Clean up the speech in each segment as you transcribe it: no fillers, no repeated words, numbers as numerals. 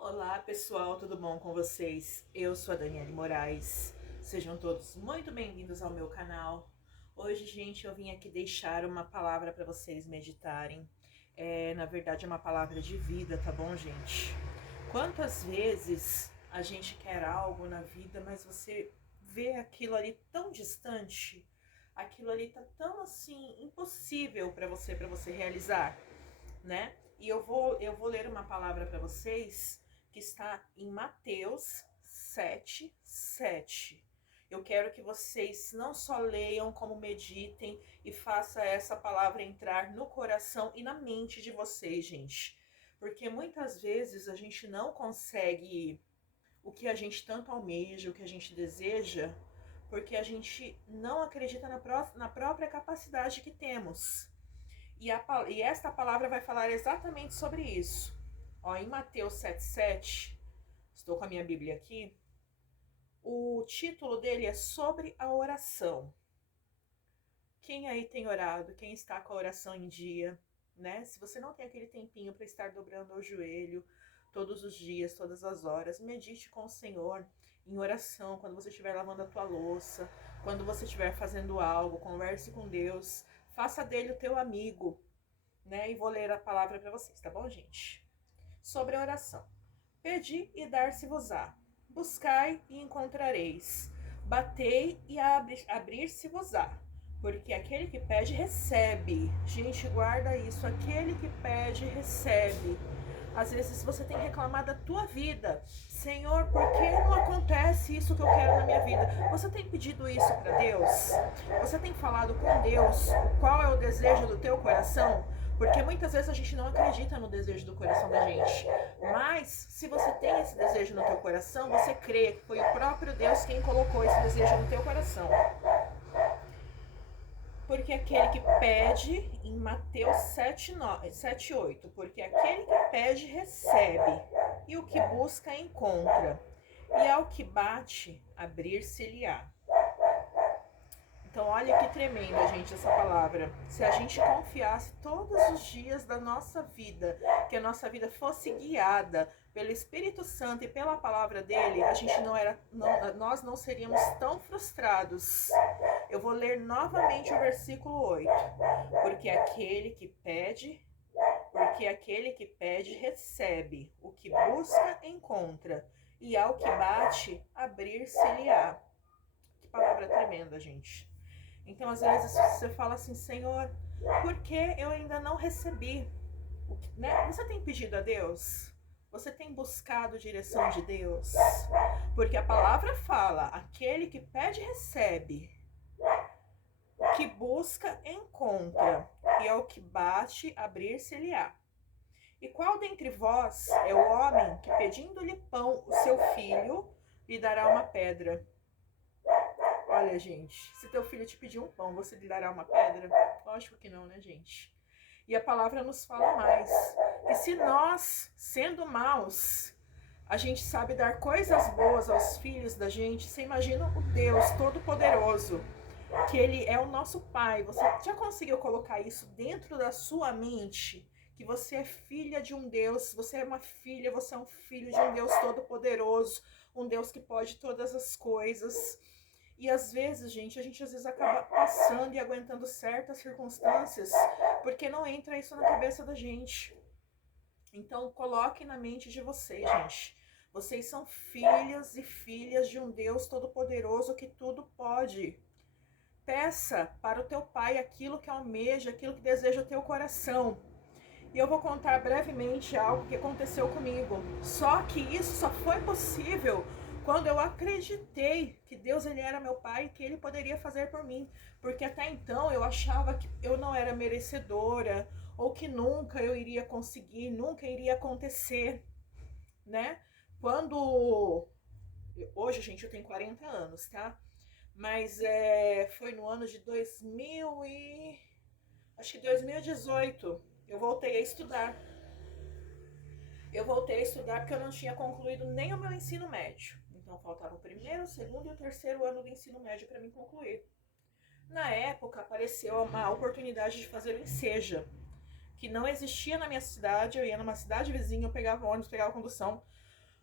Olá pessoal, tudo bom com vocês? Eu sou a Daniele Moraes, sejam todos muito bem-vindos ao meu canal. Hoje, gente, eu vim aqui deixar uma palavra para vocês meditarem. Na verdade, é uma palavra de vida, tá bom, gente? Quantas vezes a gente quer algo na vida, mas você vê aquilo ali tão distante, aquilo ali tá tão assim impossível para você realizar, né? E eu vou ler uma palavra para vocês que está em Mateus 7:7. Eu quero que vocês não só leiam, como meditem e faça essa palavra entrar no coração e na mente de vocês, gente. Porque muitas vezes a gente não consegue o que a gente tanto almeja, o que a gente deseja, porque a gente não acredita na própria capacidade que temos. E esta palavra vai falar exatamente sobre isso. Ó, em Mateus 7:7, estou com a minha Bíblia aqui, o título dele é sobre a oração. Quem aí tem orado? Quem está com a oração em dia? Né? Se você não tem aquele tempinho para estar dobrando o joelho todos os dias, todas as horas, medite com o Senhor em oração, quando você estiver lavando a tua louça, quando você estiver fazendo algo, converse com Deus, faça dele o teu amigo, né? E vou ler a palavra para vocês, tá bom, gente? Sobre a oração. Pedi e dar-se-vos-á. Buscai e encontrareis. Batei e abrir-se-vos-á. Porque aquele que pede, recebe. Gente, guarda isso. Aquele que pede, recebe. Às vezes você tem reclamado da tua vida. Senhor, por que não acontece isso que eu quero na minha vida? Você tem pedido isso para Deus? Você tem falado com Deus qual é o desejo do teu coração? Porque muitas vezes a gente não acredita no desejo do coração da gente. Mas, se você tem esse desejo no teu coração, você crê que foi o próprio Deus quem colocou esse desejo no teu coração. Porque aquele que pede, em Mateus 7:8, porque aquele que pede, recebe, e o que busca, encontra, e ao que bate, abrir-se-lhe-á. Então, olha que tremenda, gente, essa palavra. Se a gente confiasse todos os dias da nossa vida, que a nossa vida fosse guiada pelo Espírito Santo e pela palavra dele, a gente nós não seríamos tão frustrados. Eu vou ler novamente o versículo 8. Porque aquele que pede, recebe. O que busca, encontra. E ao que bate, abrir-se-lhe-á. Que palavra tremenda, gente. Então, às vezes, você fala assim, Senhor, por que eu ainda não recebi? Né? Você tem pedido a Deus? Você tem buscado a direção de Deus? Porque a palavra fala, aquele que pede, recebe. O que busca, encontra. E ao que bate, abrir-se-lhe-á. E qual dentre vós é o homem que, pedindo-lhe pão, o seu filho, lhe dará uma pedra? Olha, gente, se teu filho te pedir um pão, você lhe dará uma pedra? Lógico que não, né, gente? E a palavra nos fala mais. E se nós, sendo maus, a gente sabe dar coisas boas aos filhos da gente, você imagina o Deus Todo-Poderoso, que Ele é o nosso Pai. Você já conseguiu colocar isso dentro da sua mente? Que você é filha de um Deus, você é uma filha, você é um filho de um Deus Todo-Poderoso, um Deus que pode todas as coisas. E às vezes, gente, a gente às vezes acaba passando e aguentando certas circunstâncias porque não entra isso na cabeça da gente. Então, coloque na mente de vocês, gente. Vocês são filhos e filhas de um Deus Todo-Poderoso que tudo pode. Peça para o teu Pai aquilo que almeja, aquilo que deseja o teu coração. E eu vou contar brevemente algo que aconteceu comigo. Só que isso só foi possível quando eu acreditei que Deus ele era meu pai e que ele poderia fazer por mim. Porque até então eu achava que eu não era merecedora ou que nunca eu iria conseguir, nunca iria acontecer, né? Quando... Hoje, gente, eu tenho 40 anos, tá? Mas foi no ano de 2000 e... acho que 2018, eu voltei a estudar. Eu voltei a estudar porque eu não tinha concluído nem o meu ensino médio. Então faltava o primeiro, o segundo e o terceiro ano do ensino médio para mim concluir. Na época apareceu uma oportunidade de fazer o Enseja, que não existia na minha cidade. Eu ia numa cidade vizinha, eu pegava ônibus, pegava condução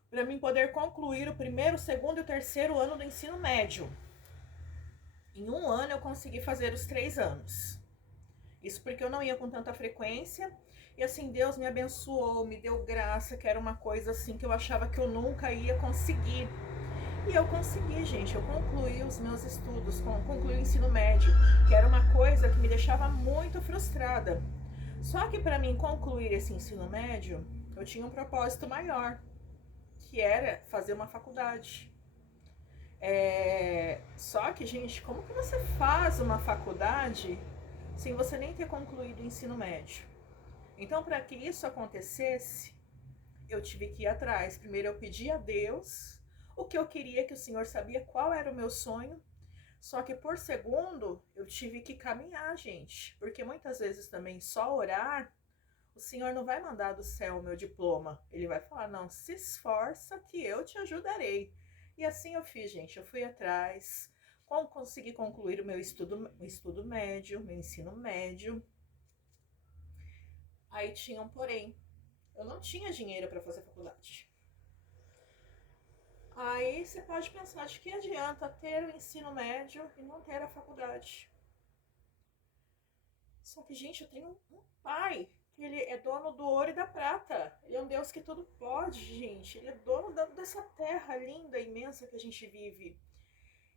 para mim poder concluir o primeiro, segundo e o terceiro ano do ensino médio. Em um ano eu consegui fazer os 3 anos. Isso porque eu não ia com tanta frequência. E assim, Deus me abençoou, me deu graça, que era uma coisa assim que eu achava que eu nunca ia conseguir. E eu consegui, gente. Eu concluí os meus estudos, concluí o ensino médio, que era uma coisa que me deixava muito frustrada. Só que para mim concluir esse ensino médio, eu tinha um propósito maior, que era fazer uma faculdade. Só que, gente, como que você faz uma faculdade sem você nem ter concluído o ensino médio? Então, para que isso acontecesse, eu tive que ir atrás. Primeiro eu pedi a Deus o que eu queria, que o Senhor sabia qual era o meu sonho. Só que por segundo, eu tive que caminhar, gente. Porque muitas vezes também só orar, o Senhor não vai mandar do céu o meu diploma. Ele vai falar, não, se esforça que eu te ajudarei. E assim eu fiz, gente. Eu fui atrás, consegui concluir o meu estudo médio, meu ensino médio. Aí tinha um porém. Eu não tinha dinheiro para fazer faculdade. Aí você pode pensar, de que adianta ter o ensino médio e não ter a faculdade? Só que, gente, eu tenho um pai, que ele é dono do ouro e da prata. Ele é um Deus que tudo pode, gente. Ele é dono dessa terra linda, imensa que a gente vive.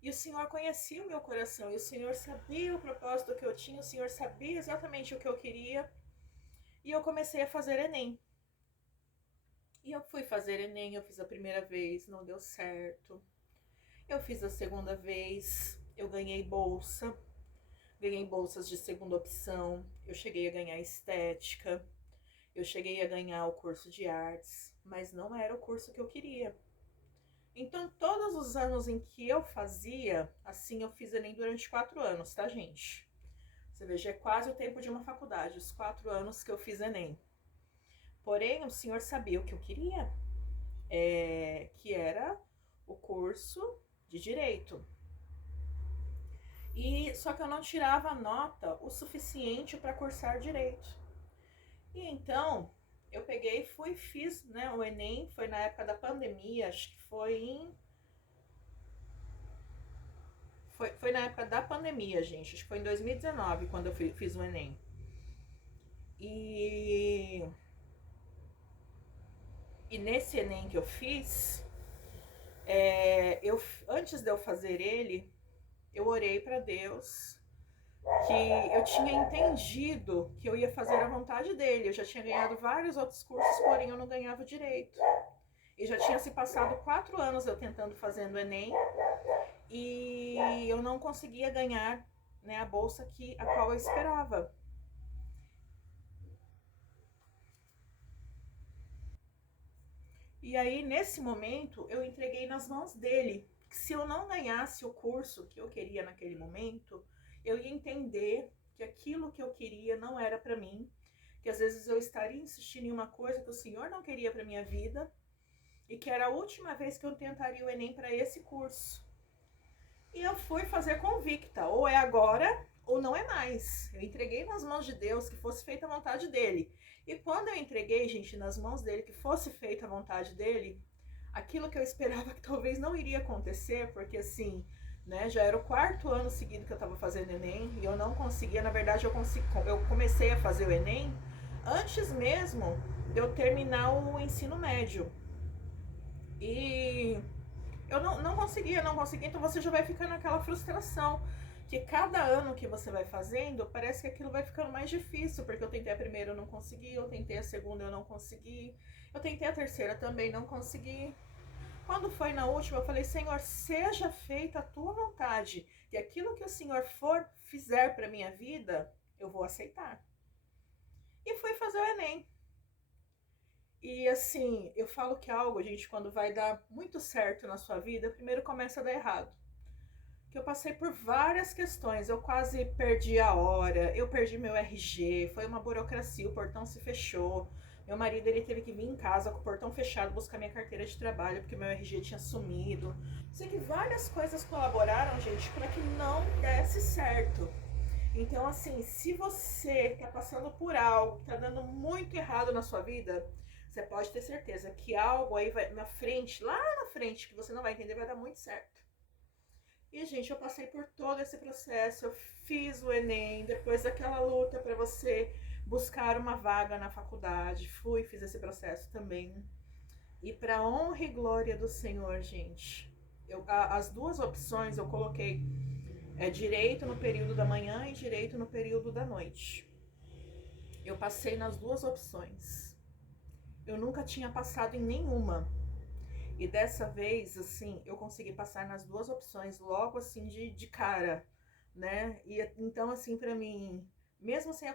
E o Senhor conhecia o meu coração, e o Senhor sabia o propósito que eu tinha, o Senhor sabia exatamente o que eu queria. E eu comecei a fazer Enem. E eu fui fazer Enem, eu fiz a primeira vez, não deu certo. Eu fiz a segunda vez, eu ganhei bolsa. Ganhei bolsas de segunda opção, eu cheguei a ganhar estética, eu cheguei a ganhar o curso de artes, mas não era o curso que eu queria. Então, todos os anos em que eu fazia, assim, eu fiz Enem durante 4 anos, tá, gente? Você veja, é quase o tempo de uma faculdade, os 4 anos que eu fiz Enem. Porém, o Senhor sabia o que eu queria, que era o curso de Direito. Só que eu não tirava nota o suficiente para cursar Direito. E então, eu peguei e fiz, né, o Enem, foi na época da pandemia, acho que foi na época da pandemia, gente, acho que foi em 2019 quando eu fiz o Enem. E nesse Enem que eu fiz, antes de eu fazer ele, eu orei para Deus que eu tinha entendido que eu ia fazer a vontade dele. Eu já tinha ganhado vários outros cursos, porém eu não ganhava direito. E já tinha se passado 4 anos eu tentando fazer o Enem e eu não conseguia ganhar, né, a bolsa a qual eu esperava. E aí, nesse momento, eu entreguei nas mãos dele. Que se eu não ganhasse o curso que eu queria naquele momento, eu ia entender que aquilo que eu queria não era para mim, que às vezes eu estaria insistindo em uma coisa que o Senhor não queria para minha vida, e que era a última vez que eu tentaria o Enem para esse curso. E eu fui fazer convicta, ou é agora ou não é mais. Eu entreguei nas mãos de Deus que fosse feita a vontade dele. E quando eu entreguei, gente, nas mãos dele que fosse feita a vontade dele, aquilo que eu esperava que talvez não iria acontecer, porque assim, né, já era o 4º ano seguido que eu estava fazendo Enem e eu não conseguia. Na verdade, eu comecei a fazer o Enem antes mesmo de eu terminar o ensino médio. E eu não conseguia, então você já vai ficando naquela frustração, que cada ano que você vai fazendo, parece que aquilo vai ficando mais difícil, porque eu tentei a primeira, eu não consegui, eu tentei a segunda, eu não consegui, eu tentei a terceira, também não consegui. Quando foi na última, eu falei, Senhor, seja feita a tua vontade, e aquilo que o Senhor fizer para minha vida, eu vou aceitar. E fui fazer o Enem. E assim, eu falo que algo, gente, quando vai dar muito certo na sua vida, primeiro começa a dar errado. Que eu passei por várias questões, eu quase perdi a hora, eu perdi meu RG, foi uma burocracia, o portão se fechou. Meu marido, ele teve que vir em casa com o portão fechado buscar minha carteira de trabalho, porque meu RG tinha sumido. Sei que várias coisas colaboraram, gente, para que não desse certo. Então, assim, se você tá passando por algo que tá dando muito errado na sua vida, você pode ter certeza que algo aí vai na frente, lá na frente, que você não vai entender, vai dar muito certo. E, gente, eu passei por todo esse processo, eu fiz o Enem, depois daquela luta para você buscar uma vaga na faculdade, fiz esse processo também. E para honra e glória do Senhor, gente, as duas opções eu coloquei direito no período da manhã e direito no período da noite. Eu passei nas duas opções. Eu nunca tinha passado em nenhuma. E dessa vez, assim, eu consegui passar nas duas opções logo assim de cara, né? E então, assim, para mim, mesmo sem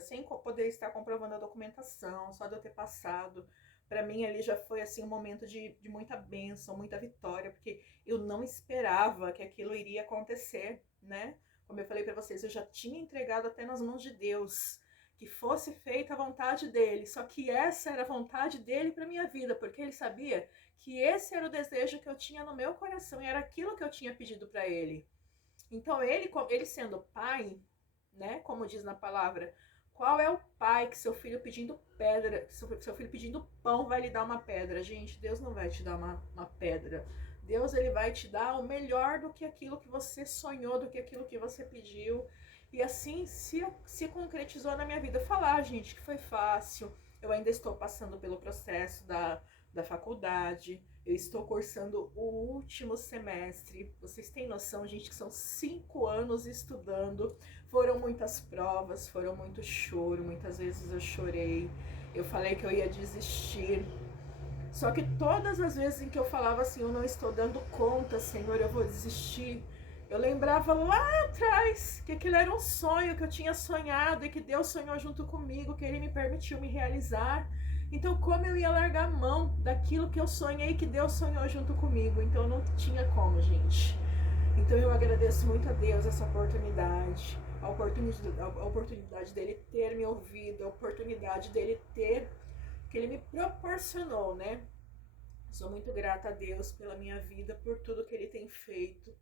sem poder estar comprovando a documentação, só de eu ter passado, para mim ali já foi assim um momento de muita bênção, muita vitória, porque eu não esperava que aquilo iria acontecer, né? Como eu falei para vocês, eu já tinha entregado até nas mãos de Deus que fosse feita a vontade dele, só que essa era a vontade dele para minha vida, porque ele sabia que esse era o desejo que eu tinha no meu coração e era aquilo que eu tinha pedido para ele. Então ele sendo pai, né, como diz na palavra, qual é o pai que seu filho pedindo pedra, seu filho pedindo pão vai lhe dar uma pedra? Gente, Deus não vai te dar uma pedra. Deus, ele vai te dar o melhor do que aquilo que você sonhou, do que aquilo que você pediu. E assim se concretizou na minha vida. Falar, gente, que foi fácil. Eu ainda estou passando pelo processo da faculdade. Eu estou cursando o último semestre. Vocês têm noção, gente, que são 5 anos estudando. Foram muitas provas, foram muito choro. Muitas vezes eu chorei. Eu falei que eu ia desistir. Só que todas as vezes em que eu falava assim, eu não estou dando conta, Senhor, eu vou desistir, eu lembrava lá atrás que aquilo era um sonho que eu tinha sonhado e que Deus sonhou junto comigo, que Ele me permitiu me realizar. Então, como eu ia largar a mão daquilo que eu sonhei, que Deus sonhou junto comigo? Então, não tinha como, gente. Então, eu agradeço muito a Deus essa oportunidade, a oportunidade dele ter me ouvido, a oportunidade dele ter, que ele me proporcionou, né? Sou muito grata a Deus pela minha vida, por tudo que ele tem feito.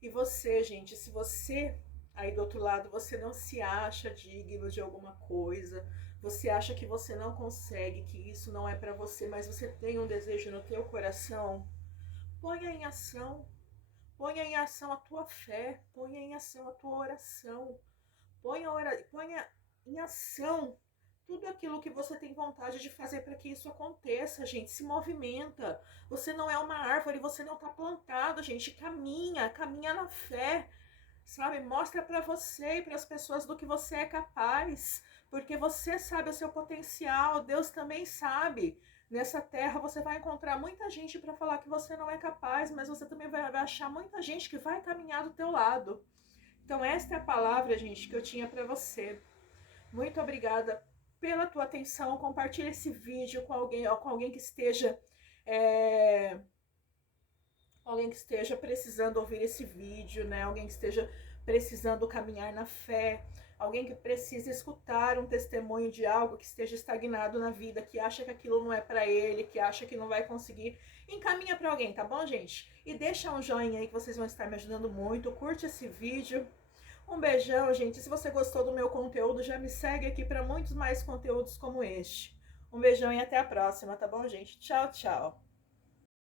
E você, gente, se você aí do outro lado, você não se acha digno de alguma coisa, você acha que você não consegue, que isso não é para você, mas você tem um desejo no teu coração, ponha em ação. Ponha em ação a tua fé, ponha em ação a tua oração, ponha em ação tudo aquilo que você tem vontade de fazer para que isso aconteça, gente. Se movimenta. Você não é uma árvore, você não está plantado, gente. Caminha na fé, sabe? Mostra para você e para as pessoas do que você é capaz, porque você sabe o seu potencial, Deus também sabe. Nessa terra você vai encontrar muita gente para falar que você não é capaz, mas você também vai achar muita gente que vai caminhar do teu lado. Então esta é a palavra, gente, que eu tinha para você. Muito obrigada pela tua atenção. Compartilhe esse vídeo com alguém que esteja precisando ouvir esse vídeo, né? Alguém que esteja precisando caminhar na fé, alguém que precisa escutar um testemunho de algo que esteja estagnado na vida, que acha que aquilo não é para ele, que acha que não vai conseguir. Encaminha para alguém, tá bom, gente? E deixa um joinha aí que vocês vão estar me ajudando muito. Curte esse vídeo. Um beijão, gente. Se você gostou do meu conteúdo, já me segue aqui para muitos mais conteúdos como este. Um beijão e até a próxima, tá bom, gente? Tchau, tchau.